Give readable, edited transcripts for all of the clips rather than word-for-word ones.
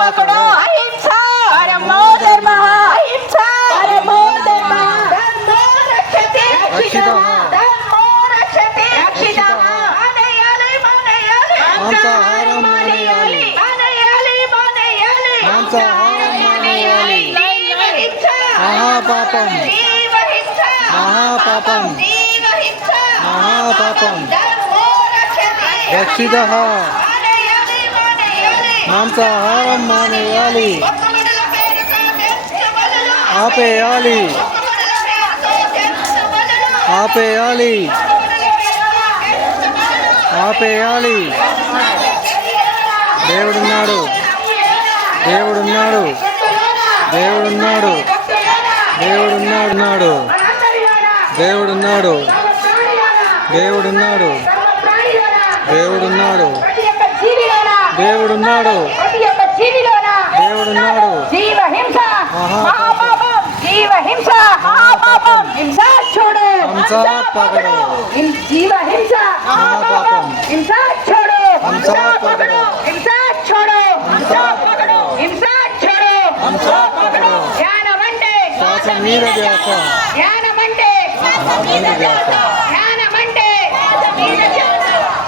पकड़ो अहिंसा, परमो धर्मः अहिंसा, परमो धर्मः, धर्मो रक्षते रक्षितः, धर्मो रक्षते रक्षितः, मानयाले मानयाले, मांसाहारं मानयाले, मानयाले मानयाले, मांसाहारं मानयाले, जीवहिंसा, महापापं, जीवहिंसा, महापापं, जीवहिंसा, महापापं, धर्मो रक्षते रक्षितः, मानयाले मानयाले, मांसाहारं मानयाले, ఒక్కమడుల పేరుతో తెచ్చబడును, ఆపేయాలి, ఒక్కమడుల పేరుతో తెచ్చబడును, ఆపేయాలి, ఒక్కమడుల పేరుతో తెచ్చబడును. ఆపేయాలి. దేవుడున్నాడు, దేవుడున్నాడు, దేవుడున్నాడు, దేవుడున్నాడు, దేవుడున్నాడు, దేవుడున్నాడు, దేవుడున్నాడు, దేవుడున్నాడు, దేవుడున్నాడు. జీవహింస మహాపాపం. మహాపాపం, జీవహింస మహాపాపం, హింస छोड़ो, హంసా పకడో, జీవహింస మహాపాపం. హింస छोड़ो, హంసా పకడో, హింస छोड़ो, హింస పకడో, హింస छोड़ो, హంసా పకడో. ధ్యానం అంటే శ్వాస మీద ధ్యాస, ధ్యానం అంటే మీద ధ్యాస. ధ్యానం అంటే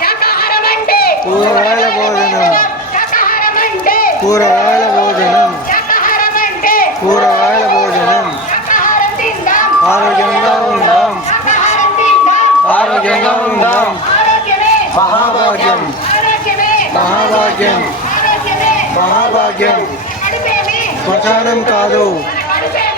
శాకాహారం అంటే కూరగాయల భోజనం, శాకాహారం అంటే కూరగాయల భోజనం, శాకాహారం అంటే కూరగాయల భోజనం. శాకాహారం తిందాం, ఆరోగ్యంగా ఉందాం, శాకాహారం తిందాం, ఆరోగ్యంగా ఉందాం. ఆరోగ్యమే మహాభాగ్యం, ఆరోగ్యమే మహాభాగ్యం, ఆరోగ్యమే మహాభాగ్యం. కడుపేమి శ్మశానం కాదు, కడుపేమి